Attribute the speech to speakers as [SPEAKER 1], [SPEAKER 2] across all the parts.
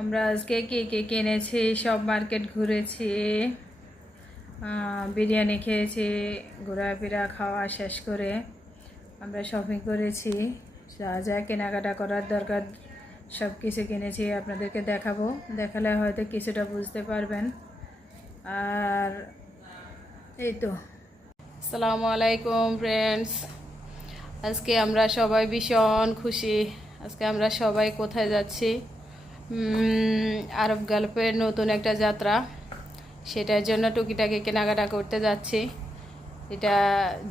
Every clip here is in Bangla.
[SPEAKER 1] আমরা আজকে কে কে কিনেছি, সব মার্কেট ঘুরেছি। বিরিয়ানি খেয়েছি, ঘোরাফেরা, খাওয়া শেষ করে আমরা শপিং করেছি। যা যা কেনাকাটা করার দরকার, সব কিছু কিনেছি, আপনাদেরকে দেখাবো। দেখালে হয়তো কিছুটা বুঝতে পারবেন। আর এই তো। আসসালামু আলাইকুম ফ্রেন্ডস আজকে আমরা সবাই ভীষণ খুশি। আজকে আমরা সবাই কোথায় যাচ্ছি? আরব গল্পের নতুন একটা যাত্রা। সেটার জন্য টুকিটাকি কেনাকাটা করতে যাচ্ছি। এটা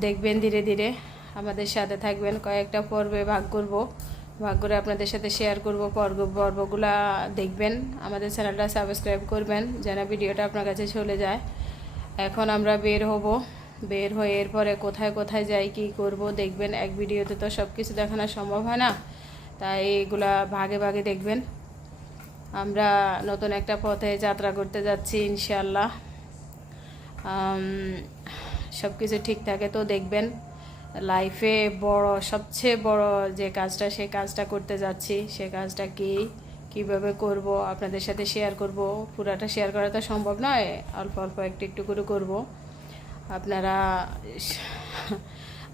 [SPEAKER 1] দেখবেন ধীরে ধীরে। আমাদের সাথে থাকবেন, কয়েকটা পর্বে ভাগ করব। ভাগ করে আপনাদের সাথে শেয়ার করব পর্ব, পর্বগুলা দেখবেন। আমাদের চ্যানেলটা সাবস্ক্রাইব করবেন যেন ভিডিওটা আপনার কাছে চলে যায়। এখন আমরা বের হব। বের হয়ে এরপরে কোথায় কোথায় যাই, কি করব দেখবেন। এক ভিডিওতে তো সব কিছু দেখানো সম্ভব হয় না। তাই এগুলা ভাগে ভাগে দেখবেন। আমরা নতুন একটা পথে যাত্রা করতে যাচ্ছি ইনশাল্লাহ সব কিছু ঠিক থাকে তো দেখবেন। লাইফে বড়, সবচেয়ে বড় যে কাজটা সেই কাজটা করতে যাচ্ছি। সে কাজটা কি, কীভাবে করব, আপনাদের সাথে শেয়ার করব। পুরাটা শেয়ার করা তো সম্ভব নয়, অল্প অল্প একটু একটু করে করব। আপনারা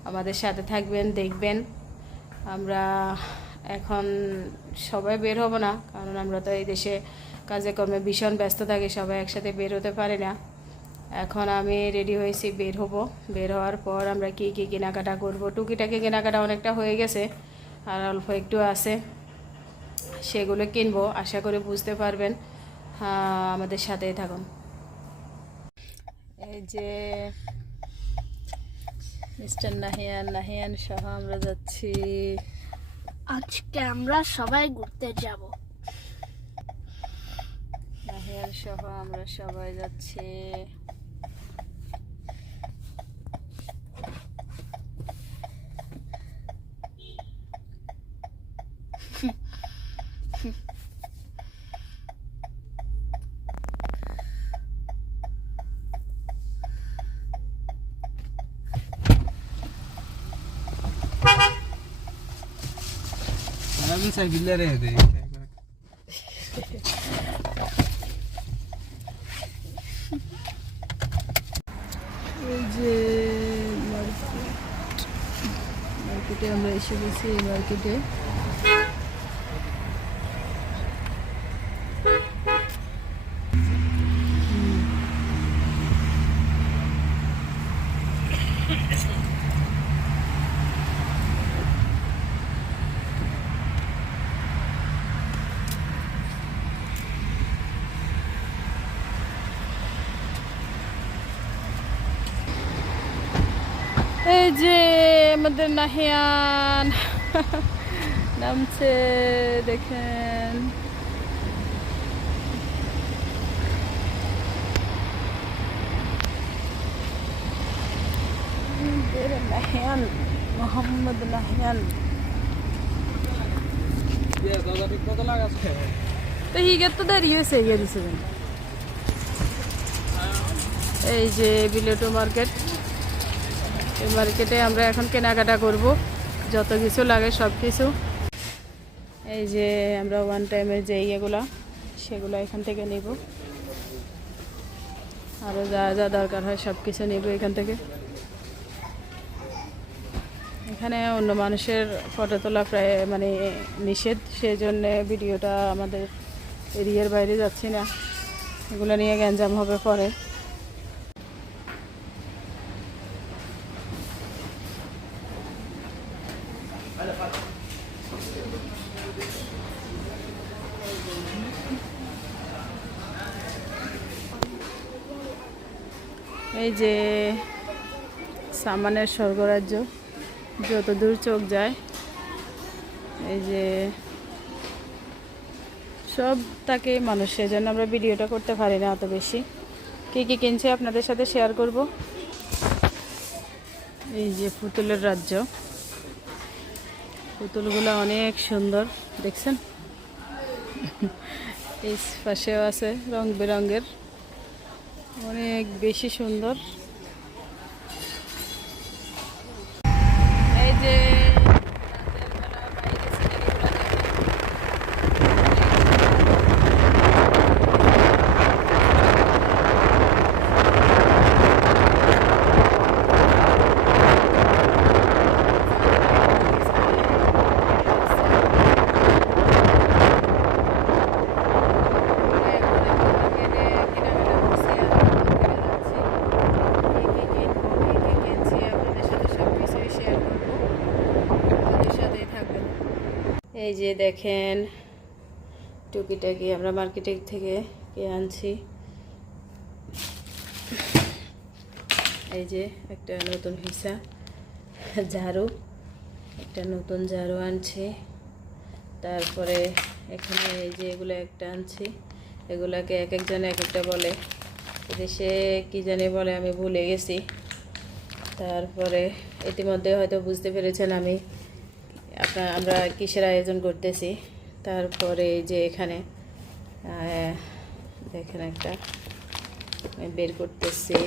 [SPEAKER 1] আমাদের সাথে থাকবেন, দেখবেন। আমরা এখন সবাই বের হব না, কারণ আমরা তো এই দেশে কাজে কর্মে ভীষণ ব্যস্ত থাকি, সবাই একসাথে বের হতে পারি না। এখন আমি রেডি হয়েছি বের হব। বের হওয়ার পর আমরা কি কি কেনাকাটা করব? টুকিটাকি কেনাকাটা অনেকটা হয়ে গেছে, আর অল্প একটু আছে। সেগুলো কিনবো, আশা করি বুঝতে পারবেন। আমাদের সাথেই থাকুন। এই যে মিস্টার নাহিয়ান নাহিয়ান সহ আমরা যাচ্ছি।
[SPEAKER 2] আজকে আমরা সবাই ঘুরতে যাব।
[SPEAKER 1] নাহিয়ান সহ আমরা সবাই যাচ্ছি।
[SPEAKER 3] Sen billere evde.
[SPEAKER 1] এই যে মার্কেট মার্কেটে আমরা এসে গেছি এই মার্কেটে এই যে আমাদের নাহিয়ান। নামছে, দেখেন। নাহিয়ান, মোহাম্মদ নাহিয়ান। তো হিগের তো দাঁড়িয়ে হয়েছে এগিয়ে দিছে। এই যে বিলেটো মার্কেট। এই মার্কেটে আমরা এখন কেনাকাটা করব। যত কিছু লাগে সব কিছু। এই যে আমরা ওয়ান টাইমের যে ইয়েগুলো সেগুলো এখান থেকে নেব। আরও যা যা দরকার হয় সব কিছু নেব এখান থেকে। এখানে অন্য মানুষের ফটো তোলা প্রায় মানে নিষেধ। সেই জন্য ভিডিওটা আমাদের এরিয়ার বাইরে যাচ্ছি না। এগুলো নিয়ে গ্যাঞ্জাম হবে পরে। এই যে সামানের স্বর্গরাজ্য যত দূর চোখ যায়, এই যে সব তাকে মানুষ সেজন্য আমরা ভিডিওটা করতে পারি না অত বেশি। কী কী কিনছে আপনাদের সাথে শেয়ার করব? এই যে পুতুলের রাজ্য। পুতুলগুলো অনেক সুন্দর, দেখছেন? এই পাশেও আছে রং বেরঙের। অনেক বেশি সুন্দর এই যে রাতের বেলা বাইরে সিনারিগুলো দেখেন। এই যে দেখেন, টুকিটাকি আমরা মার্কেটে থেকে কে আনছি। এই যে একটা নতুন হিসা ঝাড়ু, একটা নতুন ঝাড়ু আনছি। তারপরে এখানে এই যে এগুলো একটা আনছি। এগুলাকে এক একজন এক একটা বলে। দেশে কী জানি বলে, আমি ভুলে গেছি। তারপরে ইতিমধ্যে হয়তো বুঝতে পেরেছেন আমি। আপনার আমরা কিসের আয়োজন করতেছি? তারপরে এই যে এখানে দেখেন একটা বের করতেছি।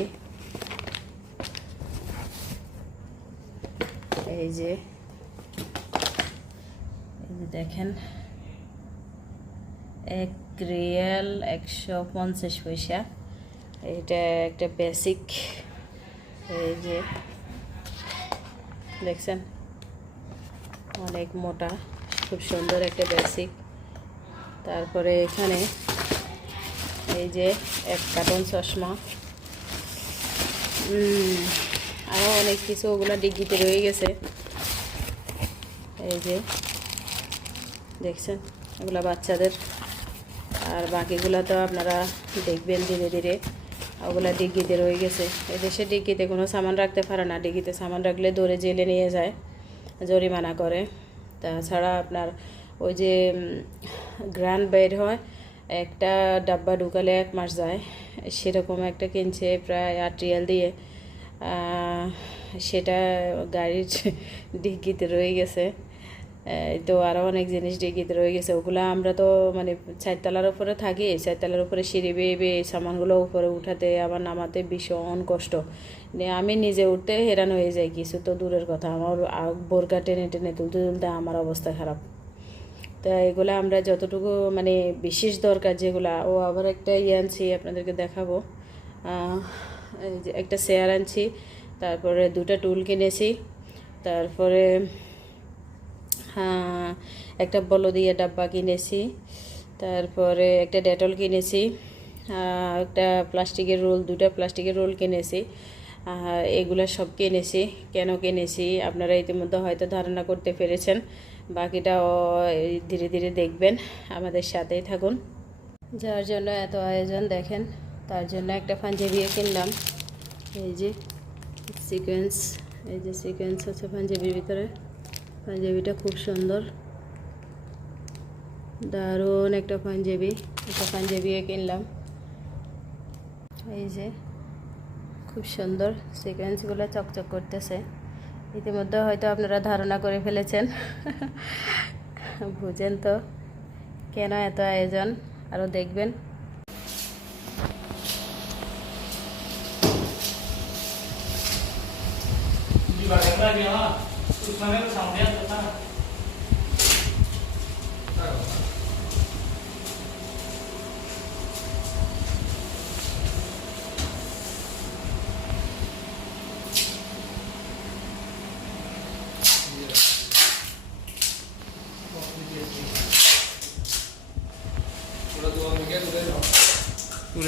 [SPEAKER 1] এই যে দেখেন, এক রিয়েল একশো পঞ্চাশ পয়সা। এটা একটা বেসিক এই যে, দেখছেন? অনেক মোটা, খুব সুন্দর একটা বেসিক তারপরে এখানে এই যে এক কার্টন চশমা। আরও অনেক কিছু ওগুলো ডিগ্গিতে রয়ে গেছে। এই যে, দেখছেন? এগুলো বাচ্চাদের। আর বাকিগুলো তো আপনারা দেখবেন ধীরে ধীরে। ওগুলো ডিগ্গিতে রয়ে গেছে। এদেশে ডিগ্গিতে কোনো সামান রাখতে পারে না। ডিগ্গিতে সামান রাখলে দৌড়ে জেলে নিয়ে যায়। জরিমানা করে। তাছাড়া আপনার ওই যে গ্র্যান্ড বেড হয়, একটা ডাব্বা ঢুকালে এক মাস যায়, সেরকম একটা কিনছে প্রায় আট্রিয়াল দিয়ে। সেটা গাড়ির ডিগ্গিতে রয়ে গেছে। তো আরও অনেক জিনিস ডিগ্গিতে রয়ে গেছে। ওগুলো আমরা তো মানে চারতলার উপরে থাকি, চারতলার উপরে সিঁড়ি বেয়ে বেয়ে সামানগুলো উপরে উঠাতে আবার নামাতে ভীষণ কষ্ট। আমি নিজে উঠতে হেরান হয়ে যাই কিছু তো দূরের কথা। আমার বোরকা টেনে টেনে তুলতে তুলতে আমার অবস্থা খারাপ। তা এগুলো আমরা যতটুকু মানে বিশেষ দরকার যেগুলা, ও আবার একটা ইয়ে আনছি আপনাদেরকে দেখাবো। একটা চেয়ার আনছি, তারপরে দুটো টুল কিনেছি, তারপরে হ্যাঁ একটা বলো দিয়ে ডাব্বা কিনেছি, তারপরে একটা ডেটল কিনেছি একটা প্লাস্টিকের রোল দুটো প্লাস্টিকের রোল কিনেছি এগুলো সব কিনেছি। কেন কিনেছি? আপনারা ইতিমধ্যে হয়তো ধারণা করতে পেরেছেন। বাকিটাও এই ধীরে ধীরে দেখবেন। আমাদের সাথেই থাকুন। যার জন্য এত আয়োজন দেখেন, তার জন্য একটা পাঞ্জাবিও কিনলাম। এই যে সিকোয়েন্স এই যে সিকোয়েন্স আছে পাঞ্জাবির ভিতরে। পাঞ্জাবিটা খুব সুন্দর। দারুণ একটা পাঞ্জাবি, একটা পাঞ্জাবিও কিনলাম। এই যে, খুব সুন্দর সিকোয়েন্সগুলো চকচক করতেছে। ইতিমধ্যে হয়তো আপনারা ধারণা করে ফেলেছেন। বুঝেন তো, কেন এত আয়োজন? আরও দেখবেন।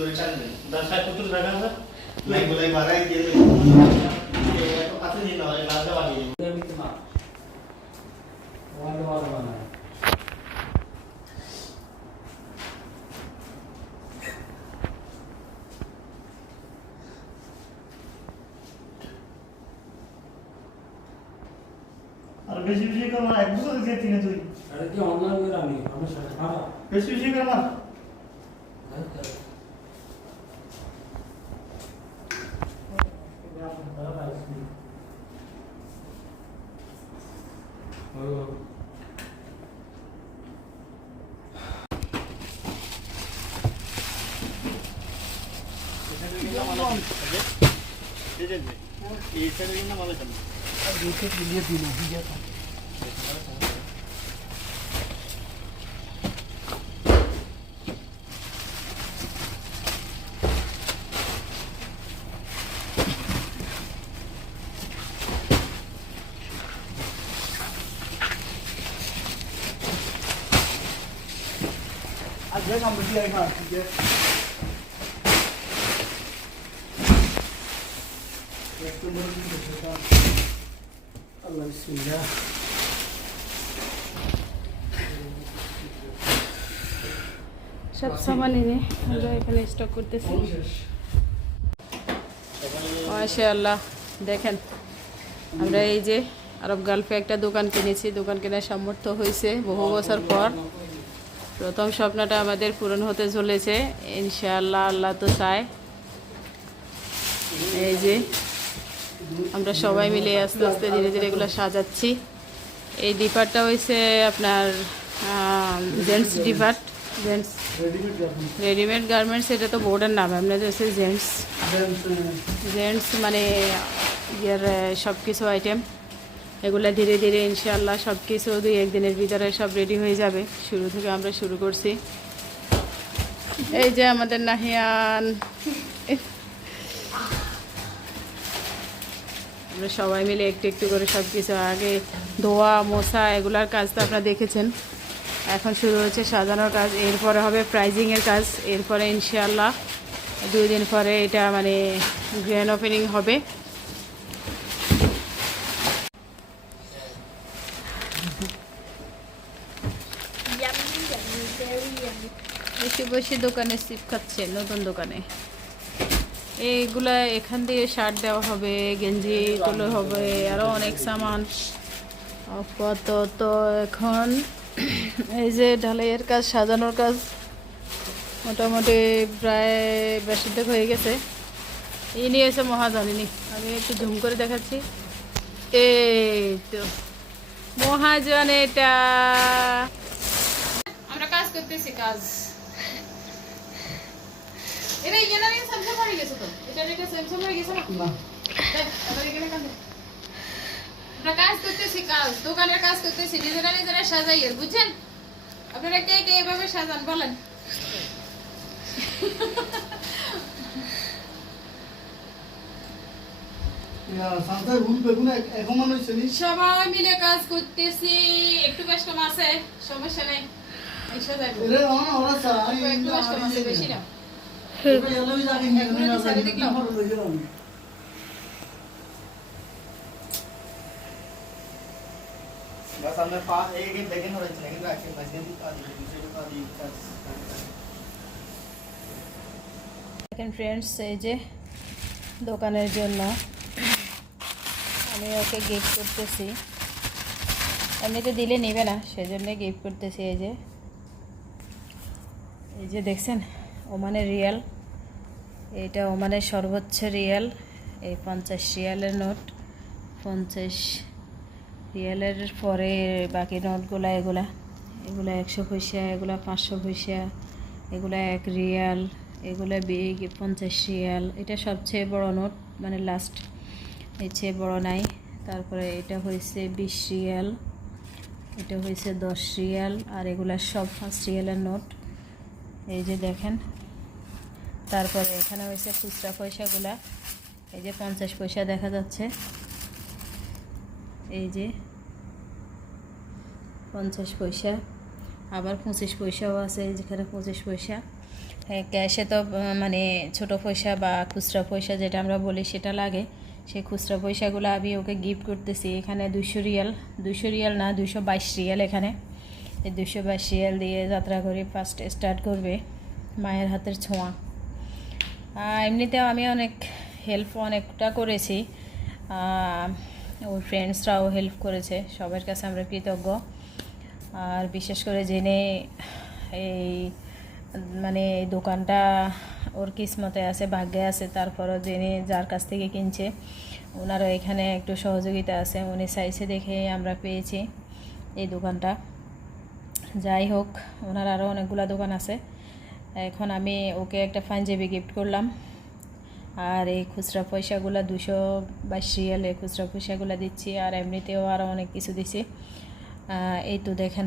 [SPEAKER 3] चोरेचाळीस दर्शा
[SPEAKER 4] कुठून जागा ना नाही गुलाब बारा एक येतो असं नाही
[SPEAKER 5] लावा
[SPEAKER 4] लाजा वागे
[SPEAKER 5] वाल वाल वाला
[SPEAKER 4] अरे बेसी बेसी कर मार एक दूसरे से तीन तू।
[SPEAKER 5] अरे क्या ऑनलाइन में रानी हमेशा हाँ
[SPEAKER 4] बेसी बेसी कर मार
[SPEAKER 5] কি অনলাইন করে আমি আমার সাথে খারাপ
[SPEAKER 4] বেশি বেশি কর না
[SPEAKER 5] আল্লাহ
[SPEAKER 1] সব সামান এনে আমরা এখানে স্টক করতেছি। মাশাআল্লাহ, দেখেন, আমরা এই যে আরব গালফে একটা দোকান কিনেছি। দোকান কেনার সামর্থ্য হয়েছে বহু বছর পর। প্রথম স্বপ্নটা আমাদের পূরণ হতে চলেছে। ইনশাআল্লাহ, আল্লাহ তো চায়। এই যে আমরা সবাই মিলে আস্তে আস্তে ধীরে ধীরে এগুলো সাজাচ্ছি। এই ডিপারটা হয়েছে আপনার জেন্টস ডিপার্ট জেন্টস রেডিমেড গার্মেন্টস এটা তো বোর্ডের নাম আপনাদের হচ্ছে জেন্টস জেন্টস মানে ইয়ের সব কিছু আইটেম এগুলো ধীরে ধীরে ইনশাল্লাহ সব কিছু দুই একদিনের ভিতরে সব রেডি হয়ে যাবে। শুরু থেকে আমরা শুরু করছি। এই যে আমাদের নাহিয়ান। আমরা সবাই মিলে একটু একটু করে সব কিছু আগে ধোয়া, মোছা এগুলার কাজ তো আপনারা দেখেছেন। এখন শুরু হচ্ছে সাজানোর কাজ, এরপরে হবে প্রাইজিংয়ের কাজ, এরপরে ইনশাআল্লাহ দুই দিন পরে এটা মানে গ্র্যান্ড ওপেনিং হবে। বসে বসে দোকানে সিপ খাচ্ছে, নতুন দোকানে। এইগুলা এখান দিয়ে শার্ট দেওয়া হবে, গেঞ্জি তুলো হবে আরও অনেক সামান। আপাতত এখন এই যে ঢালাইয়ের কাজ, সাজানোর কাজ মোটামুটি প্রায় বেশিরভাগ হয়ে গেছে। ইনি এসে মহাজন, ইনি। আমি একটু ঝুম করে দেখাচ্ছি। এই তো, মহাজন এটা। আমরা কাজ করতেছি, কাজ। এটা ইয়ে না স্যামসাং হয়ে গেছে তো। এটা রেখে স্যামসাং হয়ে গেছে না? দেখ, আবার এখানে কান দে। আমরা কাজ করতেছি কাজ। দোকানের কাজ করতেছি নিজেরা নিজেরা সাজাই বুঝছেন? আপনারা কে কে এভাবে সাজান বলেন।
[SPEAKER 4] সান্তায় ভুল বেগুন এখন মনে হচ্ছে নি?
[SPEAKER 1] সবাই মিলে কাজ করতেছি। একটু কষ্ট আছে সমস্যা নেই। বেশি না।
[SPEAKER 4] बस हमने पास एक एक बेगिन हो रही है लेकिन मजदूर की का दी दूसरे का दी
[SPEAKER 1] দেখেন ফ্রেন্ডস এই যে দোকানের জন্য আমি ওকে গিফট করতেছি এমনিতে দিলে নেবে না সেজন্য গিফট করতেছি এই যে এই যে দেখছেন ওমানের রিয়াল। এইটা ওমানের সর্বোচ্চ রিয়াল। এই পঞ্চাশ রিয়ালের নোট। পঞ্চাশ রিয়ালের পরে বাকি নোটগুলা, এগুলা। এগুলা একশো পয়সা, এগুলা পাঁচশো পয়সা, এগুলা এক রিয়াল, এগুলা বিগ পঞ্চাশ রিয়াল। এটা সবচেয়ে বড় নোট মানে লাস্ট এর চেয়ে বড় নাই। তারপরে এটা হয়েছে বিশ রিয়াল। এটা হয়েছে দশ রিয়াল। আর এগুলা সব ফার্স্ট রিয়ালের নোট। এই যে দেখেন তারপরে এখানে হয়েছে খুচরা পয়সাগুলা। এই যে পঞ্চাশ পয়সা দেখা যাচ্ছে। এই যে পঞ্চাশ পয়সা। আবার পঁচিশ পয়সাও আছে যেখানে পঁচিশ পয়সা। হ্যাঁ ক্যাশে তো মানে ছোট পয়সা বা খুচরা পয়সা যেটা আমরা বলি সেটা লাগে। সেই খুচরা পয়সাগুলো আমি ওকে গিফট করতেছি। এখানে দুশো রিয়াল দুশো রিয়াল না দুশো বাইশ রিয়াল এখানে। এই দুশো বাইশ রিয়াল দিয়ে যাত্রা করে ফার্স্ট স্টার্ট করবে মায়ের হাতের ছোঁয়া। এমনিতেও আমি অনেক হেল্প অনেকটা করেছি। ওর ফ্রেন্ডসরাও হেল্প করেছে, সবার কাছে আমরা কৃতজ্ঞ। আর বিশেষ করে জেনে এই মানে দোকানটা ওর কিসমতে আছে, ভাগ্যে আছে, তারপরও জেনে যার কাছ থেকে কিনছে ওনারও এখানে একটু সহযোগিতা আছে। উনি চাইছে দেখে আমরা পেয়েছি এই দোকানটা। যাই হোক, ওনার আরও অনেকগুলো দোকান আছে। এখন আমি ওকে একটা পাঞ্জাবি গিফট করলাম। আর এই খুচরা পয়সাগুলো দুশো বাইশ রিয়াল এই খুচরা পয়সাগুলো দিচ্ছি, আর এমনিতেও আরও অনেক কিছু দিচ্ছি। এই তো দেখেন।